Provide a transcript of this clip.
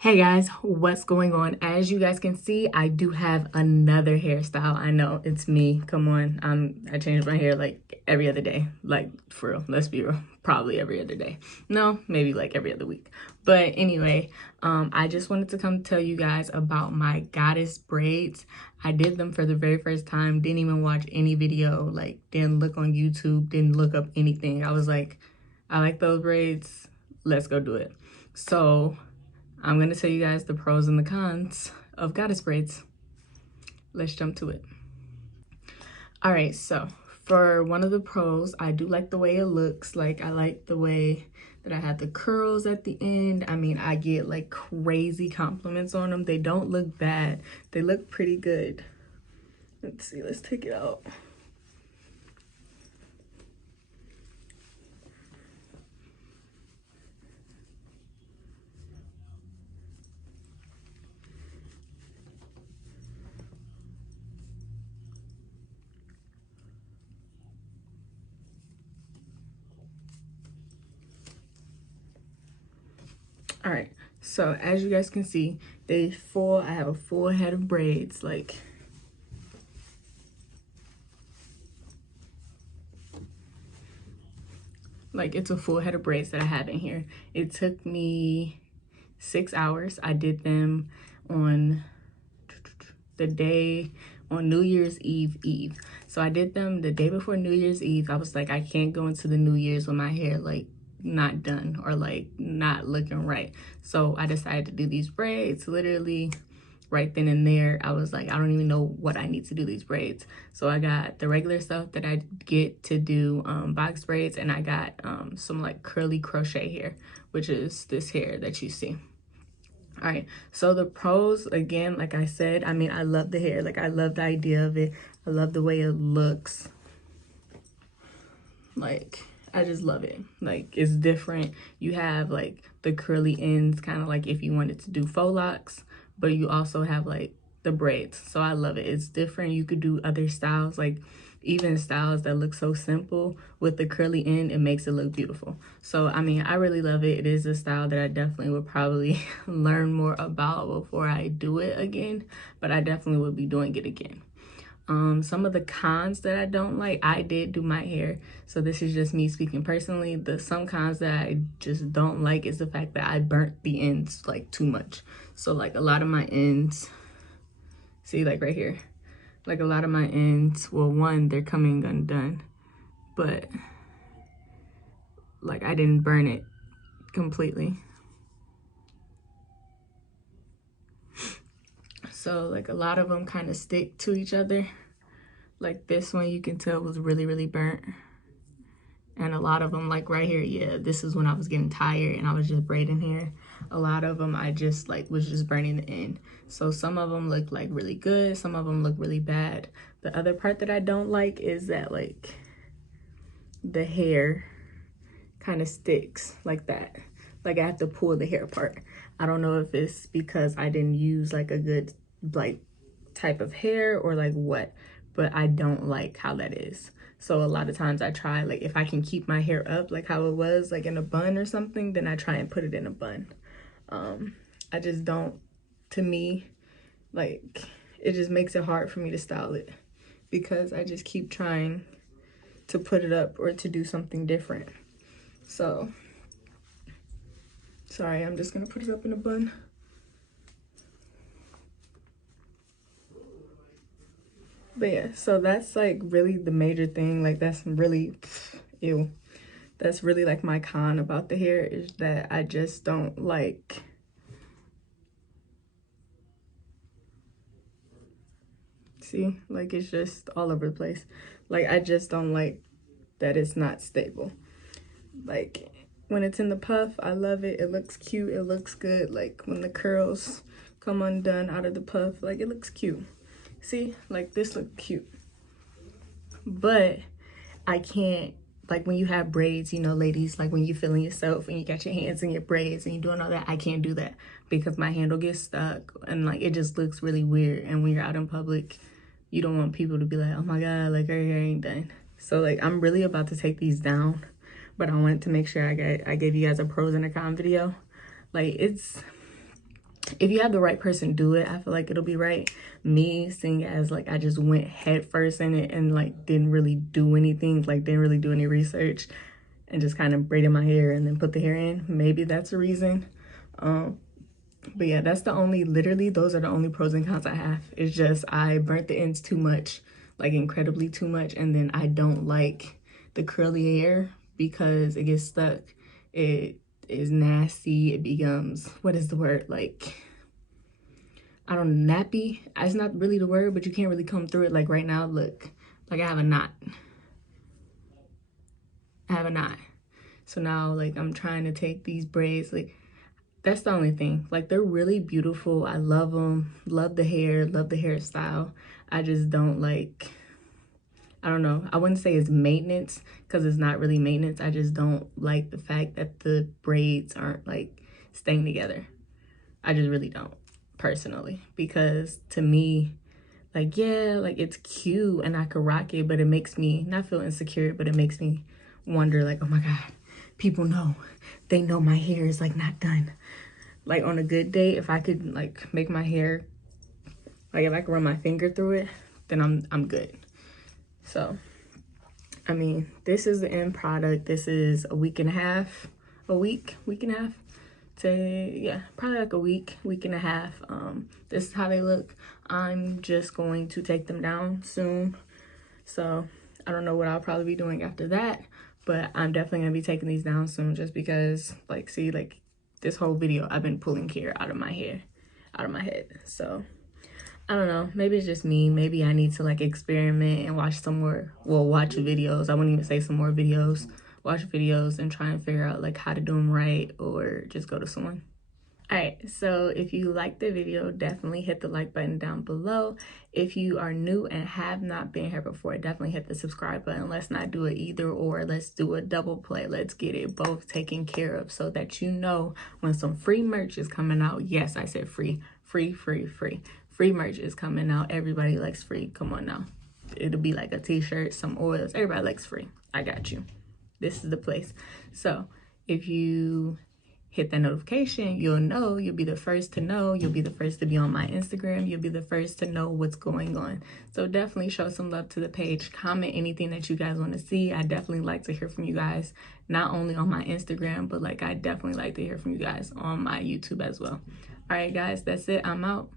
Hey guys, what's going on? As you guys can see, I do have another hairstyle. I know it's me. Come on. I change my hair like every other day. Like for real, let's be real. Probably every other day. No, maybe like every other week. But anyway, I just wanted to come tell you guys about my goddess braids. I did them for the very first time. Didn't even watch any video. Like didn't look on YouTube. Didn't look up anything. I was like, I like those braids. Let's go do it. So I'm going to tell you guys the pros and the cons of goddess braids. Let's jump to it. All right, so for one of the pros, I do like the way it looks. Like I like the way that I have the curls at the end. I mean, I get like crazy compliments on them. They don't look bad. They look pretty good. Let's see, let's take it out. All right, so as you guys can see, I have a full head of braids. Like it's a full head of braids that I have in here. It took me 6 hours. I did them on on New Year's Eve. So I did them the day before New Year's Eve. I was like, I can't go into the New Year's with my hair like not done or like not looking right. So I decided to do these braids literally right then and there. I was like, I don't even know what I need to do these braids. So I got the regular stuff that I get to do box braids, and I got some like curly crochet hair, which is this hair that you see. All right, so the pros, again, like I said, I mean, I love the hair. Like I love the idea of it. I love the way it looks. Like I just love it. Like it's different. You have like the curly ends, kind of like if you wanted to do faux locks, but you also have like the braids. So I love it. It's different. You could do other styles, like even styles that look so simple with the curly end, it makes it look beautiful. So I mean, I really love it. It is a style that I definitely would probably learn more about before I do it again, but I definitely would be doing it again. Some of the cons that I don't like, I did do my hair, so this is just me speaking personally. Some cons that I just don't like is the fact that I burnt the ends like too much. So like a lot of my ends, see like right here, like a lot of my ends, well, one, they're coming undone, but like I didn't burn it completely. So like a lot of them kind of stick to each other. Like this one you can tell was really burnt. And a lot of them, like right here, yeah, this is when I was getting tired and I was just braiding hair. A lot of them I just like was just burning the end. So some of them look like really good, some of them look really bad. The other part that I don't like is that like the hair kind of sticks like that. Like I have to pull the hair apart. I don't know if it's because I didn't use like a good like type of hair or like what, but I don't like how that is. So a lot of times I try, like if I can keep my hair up like how it was like in a bun or something, then I try and put it in a bun. I just don't, to me, like it just makes it hard for me to style it because I just keep trying to put it up or to do something different. So sorry, I'm just gonna put it up in a bun. But yeah, so that's like really the major thing. Like that's really, ew. That's really like my con about the hair is that I just don't like, see, like it's just all over the place. Like I just don't like that it's not stable. Like when it's in the puff, I love it. It looks cute. It looks good. Like when the curls come undone out of the puff, like it looks cute. See, like this looks cute. But I can't, like when you have braids, you know, ladies, like when you're feeling yourself and you got your hands in your braids and you're doing all that, I can't do that because my handle gets stuck and like it just looks really weird. And when you're out in public, you don't want people to be like, oh my God, like her hair ain't done. So like I'm really about to take these down, but I wanted to make sure I gave you guys a pros and a con video. Like if you have the right person do it, I feel like it'll be right. Me, seeing as like I just went head first in it and like didn't really do anything, like didn't really do any research, and just kind of braided my hair and then put the hair in, maybe that's the reason. But yeah, that's the only, literally those are the only pros and cons I have. It's just I burnt the ends too much, like incredibly too much, and then I don't like the curly hair because it gets stuck. It is nasty. It becomes, what is the word, like, I don't know, nappy. It's not really the word, but you can't really comb through it. Like right now, look, like I have a knot. I have a knot. So now like I'm trying to take these braids, like that's the only thing. Like they're really beautiful. I love them. Love the hair, love the hairstyle. I just don't like, I don't know. I wouldn't say it's maintenance because it's not really maintenance. I just don't like the fact that the braids aren't like staying together. I just really don't, personally, because to me, like, yeah, like it's cute and I could rock it, but it makes me not feel insecure, but it makes me wonder like, oh my God, people know, they know my hair is like not done. Like on a good day, if I could like make my hair, like if I could run my finger through it, then I'm good. So, I mean, this is the end product. This is a week and a half, week and a half to, yeah, probably like a week and a half. This is how they look. I'm just going to take them down soon. So I don't know what I'll probably be doing after that, but I'm definitely gonna be taking these down soon just because like, see, like this whole video, I've been pulling hair out of my hair, out of my head. So I don't know, maybe it's just me. Maybe I need to like experiment and watch some more, well, watch videos. I wouldn't even say some more videos, watch videos and try and figure out like how to do them right, or just go to someone. All right, so if you liked the video, definitely hit the like button down below. If you are new and have not been here before, definitely hit the subscribe button. Let's not do it either or. Let's do a double play. Let's get it both taken care of so that you know when some free merch is coming out. Yes, I said free, free, free, free. Free merch is coming out. Everybody likes free. Come on now. It'll be like a t-shirt, some oils. Everybody likes free. I got you. This is the place. So if you hit that notification, you'll be the first to know. You'll be the first to be on my Instagram. You'll be the first to know what's going on. So definitely show some love to the page. Comment anything that you guys want to see. I definitely like to hear from you guys, not only on my Instagram, but like I definitely like to hear from you guys on my YouTube as well. All right, guys, that's it. I'm out.